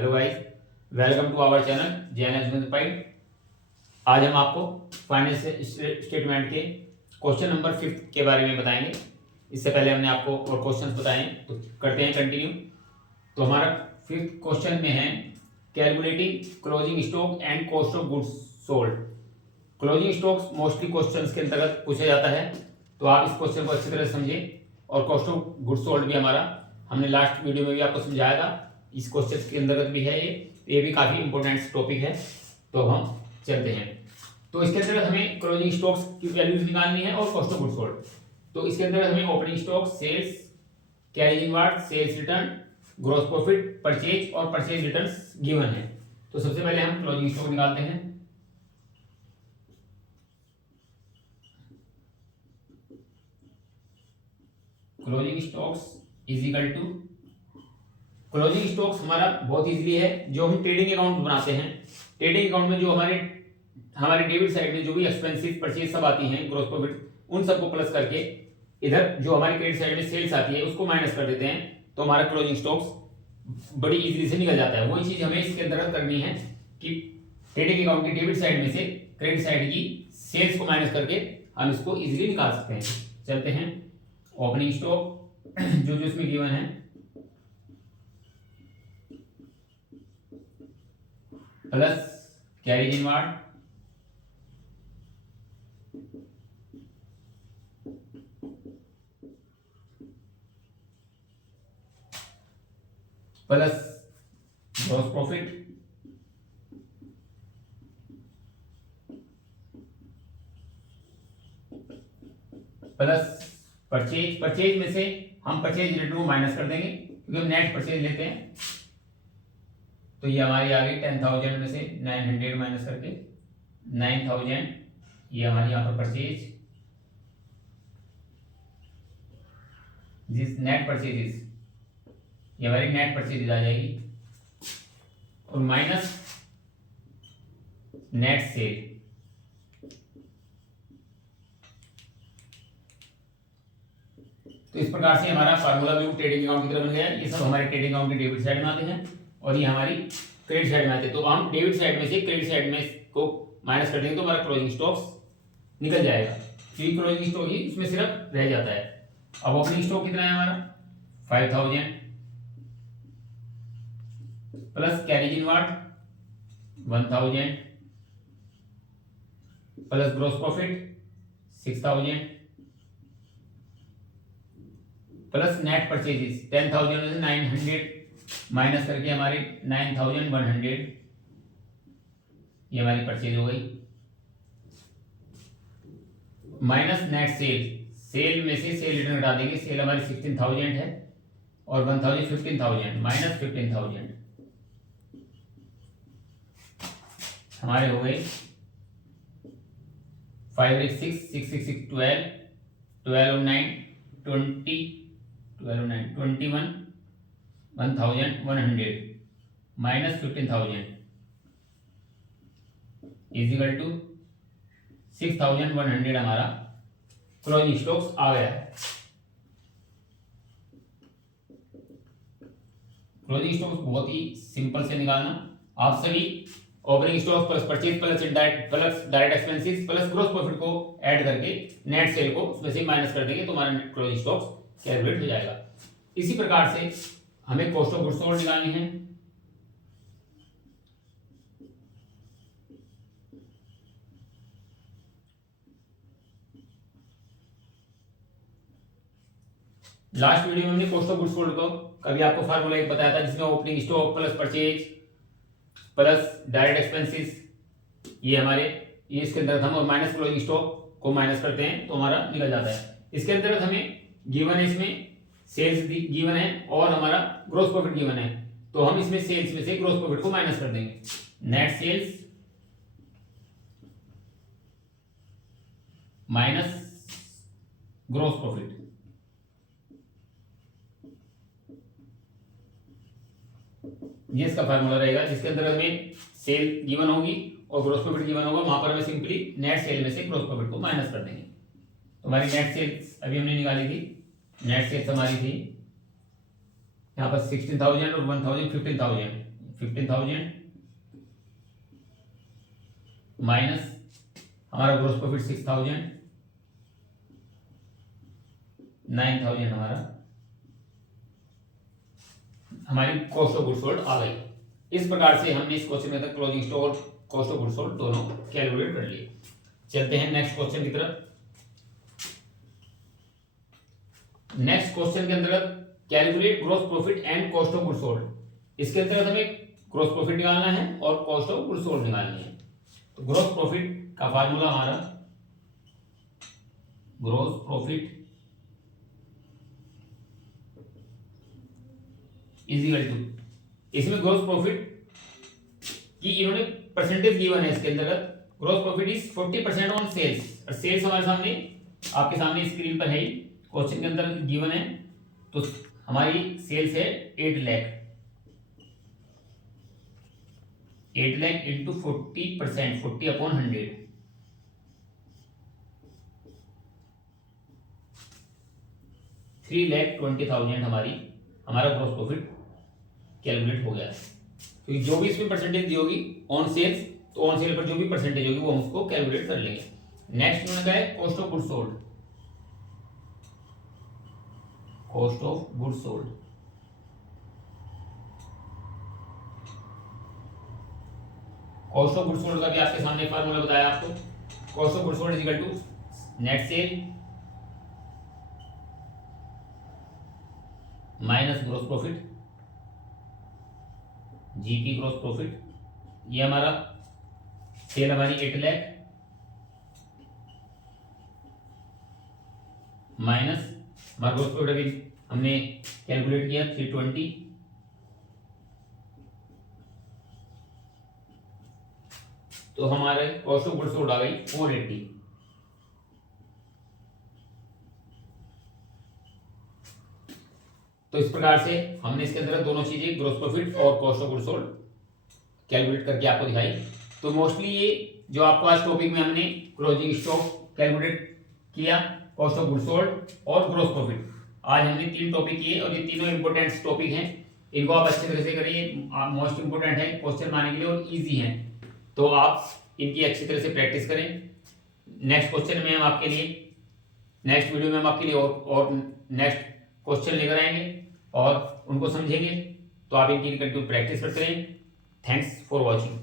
Hello guys, welcome to our channel JNS point. आज हम आपको फाइनेंशियल स्टेटमेंट के क्वेश्चन नंबर 5 के बारे में बताएंगे। इससे पहले हमने आपको और क्वेश्चंस बताए हैं, तो करते हैं कंटिन्यू। तो हमारा 5th क्वेश्चन में है calculating closing stock and cost of goods sold. Closing stocks mostly questions के अंतर्गत पूछा जाता है, तो आप इस क्वेश्चन को अच्छी तरह समझिए। और कॉस्ट ऑफ गुड्स सोल्ड भी हमारा हमने लास्ट वीडियो में भी आपको समझाया था, इस क्वेश्चन के अंतर्गत भी है। ये भी काफी इंपॉर्टेंट टॉपिक है। तो हम चलते हैं। तो इसके अंतर्गत हमें क्लोजिंग स्टॉक्स की वैल्यूज निकालनी है और कॉस्ट ऑफ गुड्स सोल्ड। तो इसके अंतर्गत हमें opening stock, sales, carrying inward, sales return, gross profit, purchase और परचेज रिटर्न्स गिवन है। तो सबसे पहले हम क्लोजिंग स्टॉक निकालते हैं। Closing stocks is equal to, closing stocks हमारा बहुत इजीली है। जो हम ट्रेडिंग अकाउंट बनाते हैं, ट्रेडिंग अकाउंट में जो हमारे डेबिट साइड में जो भी एक्सपेंसिव परचेज सब आती हैं, ग्रॉस प्रॉफिट, उन सबको प्लस करके इधर जो हमारी क्रेडिट साइड में सेल्स आती है उसको माइनस कर देते हैं, तो हमारा क्लोजिंग स्टॉक्स बड़ी इजीली से निकल जाता है। वही चीज हमें इसके अंतर्गत करनी है कि ट्रेडिंग अकाउंट की डेबिट साइड में से क्रेडिट साइड की सेल्स को माइनस करके हम इसको इजीली निकाल सकते हैं। चलते हैं। ओपनिंग स्टॉक जो जो इसमें गिवन है, plus carriage inward plus gross profit plus purchase में से हम परचेज रिटर्न को माइनस कर देंगे क्योंकि हम नेट परचेज लेते हैं। तो ये हमारी आ गई 10,000 में से 900 माइनस करके 9,000, ये हमारी यहाँ पर परचेज, दिस नेट परचेजेस, ये हमारी नेट परचेज आ जाएगी, और माइनस नेट सेल। तो इस प्रकार से हमारा फार्मूला भी ट्रेडिंग अकाउंट की तरह बन गया। ये सब हमारे ट्रेडिंग अकाउंट के डेबिट साइड में आते हैं और ये हमारी क्रेडिट साइड में आते हैं। तो हम डेबिट साइड में से क्रेडिट साइड में को माइनस कर देंगे तो हमारा क्लोजिंग स्टॉक्स निकल जाएगा। क्योंकि क्लोजिंग स्टॉक ही इसमें सिर्फ रह जाता है। अब ओपनिंग स्टॉक कितना है हमारा 5,000 plus carriage inward 1,000 plus gross profit 6,000 plus net purchases 10,000 में से 900 माइनस करके हमारी 9,100, ये हमारी परचेज हो गई, माइनस नेट सेल में से सेल रिटर्न घटा देंगे। सेल हमारी 16,000 है और 1,000 15,000 माइनस 15,000 हमारे हो गए 5 6 6 6 6 12 12 और 9 20 12 9 21 1,100 माइनस 15,000 इज इक्वल टू 6,100 हमारा क्लोजिंग स्टॉक्स आ गया है। क्लोजिंग स्टॉक्स बहुत ही सिंपल से निकालना। आप सभी opening stock plus purchase plus direct expenses plus gross profit को ऐड करके नेट सेल को उसमें से माइनस कर देंगे तो हमारा क्लोजिंग स्टॉक्स कैलकुलेट हो जाएगा। इसी प्रकार से हमें कॉस्ट ऑफ गुड्स सोल्ड निकालनी है। लास्ट वीडियो में हमने कॉस्ट ऑफ गुड्स सोल्ड को कभी आपको फार्मूला एक बताया था, जिसमें opening stock plus purchase plus direct expenses, ये हमारे ये इसके अंदर हम माइनस क्लोजिंग स्टॉक को माइनस करते हैं तो हमारा निकल जाता है। इसके अंतर्गत हमें गिवन है, इसमें सेल्स गिवन है और हमारा ग्रॉस प्रॉफिट गिवन है, तो हम इसमें सेल्स में से ग्रॉस प्रॉफिट को माइनस कर देंगे। Net sales minus gross profit, ये इसका फार्मूला रहेगा, जिसके अंदर हमें सेल गिवन होगी और ग्रॉस प्रॉफिट गिवन होगा। वहां पर हमें सिंपली नेट सेल में से ग्रॉस प्रॉफिट को माइनस कर देंगे। तो हमारी नेट सेल्स अभी हमने निकाली थी, नेट सेल्स हमारी थी यहाँ पर 16,000 और 1,000 15,000 15,000 माइनस हमारा ग्रॉस प्रॉफिट 6,000, 9,000 हमारी कॉस्ट ऑफ गुड्स सोल्ड आ गई। इस प्रकार से हमने इस क्वेश्चन में क्लोजिंग स्टॉक और कॉस्ट ऑफ गुड्स सोल्ड दोनों कैलकुलेट कर लिए। चलते हैं नेक्स्ट क्वेश्चन की तरफ। नेक्स्ट क्वेश्चन के अंतर्गत calculate gross profit and cost of goods sold. इसके अंतर्गत हमें ग्रॉस प्रॉफिट निकालना है और कॉस्ट ऑफ गुड्स सोल्ड निकालनी है। तो ग्रॉस प्रॉफिट का फार्मूला हमारा ग्रॉस प्रॉफिट इजिकल टू, इसमें ग्रॉस प्रॉफिट की इन्होंने परसेंटेज गिवन है। इसके अंतर्गत gross profit is 40% on sales, और सेल्स हमारे सामने आपके सामने स्क्रीन पर है ही, क्वेश्चन के अंदर गिवन है। तो हमारी सेल्स है 8 लाख, 8 लाख इंटू 40%, 40/100, 3,20,000 हमारा ग्रॉस प्रॉफिट कैलकुलेट हो गया है। क्योंकि जो भी इसमें परसेंटेज दी होगी ऑन सेल्स, तो ऑन सेल पर जो भी परसेंटेज होगी वो हम उसको कैलकुलेट कर लेंगे। नेक्स्ट उन्होंने कहा है cost of goods sold, cost of goods sold. Cost of goods sold का भी आपके सामने फार्मूला बताया आपको। Cost of goods sold is equal to net sale minus gross profit, GP gross profit. ये हमारा सेल हमारी 8 लाख माइनस हमारा ग्रॉस प्रॉफिट अभी हमने कैलकुलेट किया 320, तो हमारे कॉस्ट ऑफ गुड्स सोल्ड आ गई 480। तो इस प्रकार से हमने इसके अंदर दोनों चीजें ग्रॉस प्रॉफिट और cost of goods sold calculate करके आपको दिखाई। तो मोस्टली ये जो आपको आज टॉपिक में हमने क्लोजिंग स्टॉक कैलकुलेट किया, कॉस्ट ऑफ गुड्स सोल्ड और ग्रॉस प्रॉफिट, आज हमने 3 टॉपिक किए और ये तीनों इंपॉर्टेंट टॉपिक हैं। इनको आप अच्छे तरह से करिए, मोस्ट इंपोर्टेंट है क्वेश्चन बनाने के लिए और ईजी हैं, तो आप इनकी अच्छी तरह से प्रैक्टिस करें। नेक्स्ट क्वेश्चन में हम आपके लिए, नेक्स्ट वीडियो में हम आपके लिए और नेक्स्ट क्वेश्चन लेकर आएंगे और उनको समझेंगे। तो आप इनकी कंटिन्यू प्रैक्टिस करते रहें। Thanks for watching.